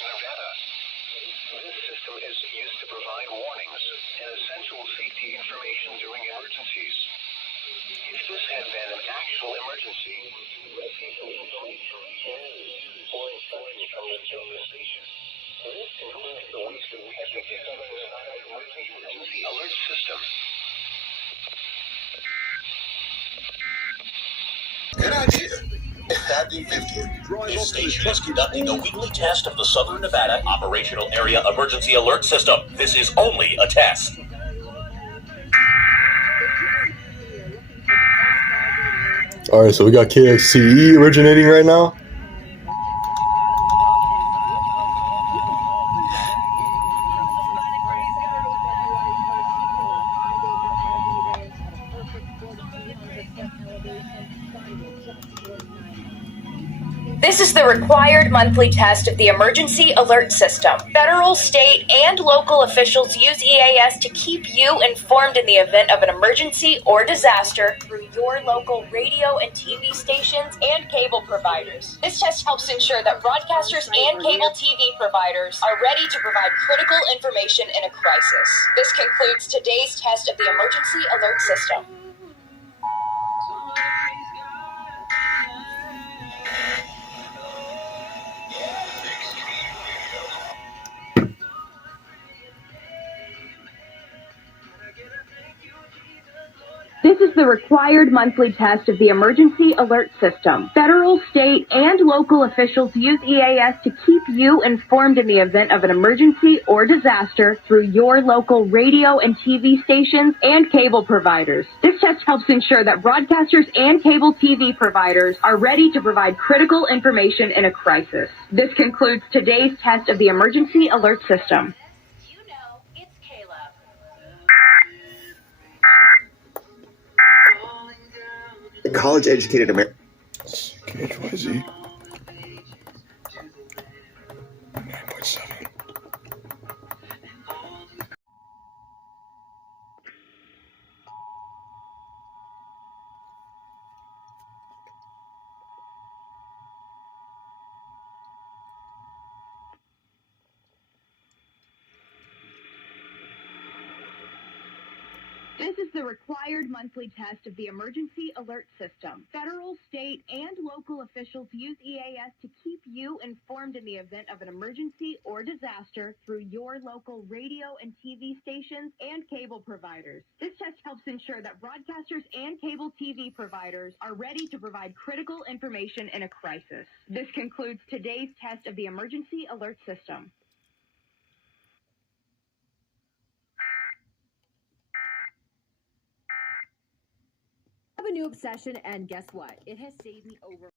Nevada. This system is used to provide warnings and essential safety information during emergencies. If this had been an actual emergency, or instructions from the station, this includes the ways to emergency alert system. Good idea. Happy 50th. This station is conducting a weekly test of the Southern Nevada Operational Area Emergency Alert System. This is only a test. All right, so we got KXCE originating right now. This is the required monthly test of the Emergency Alert System. Federal, state, and local officials use EAS to keep you informed in the event of an emergency or disaster through your local radio and TV stations and cable providers. This test helps ensure that broadcasters and cable TV providers are ready to provide critical information in a crisis. This concludes today's test of the Emergency Alert System. This is the required monthly test of the Emergency Alert System. Federal, state, and local officials use EAS to keep you informed in the event of an emergency or disaster through your local radio and TV stations and cable providers. This test helps ensure that broadcasters and cable TV providers are ready to provide critical information in a crisis. This concludes today's test of the Emergency Alert System. College-educated American. KHYZ. 9.7. This is the required monthly test of the Emergency Alert System. Federal, state, and local officials use EAS to keep you informed in the event of an emergency or disaster through your local radio and TV stations and cable providers. This test helps ensure that broadcasters and cable TV providers are ready to provide critical information in a crisis. This concludes today's test of the Emergency Alert System. I have a new obsession, and guess what? It has saved me over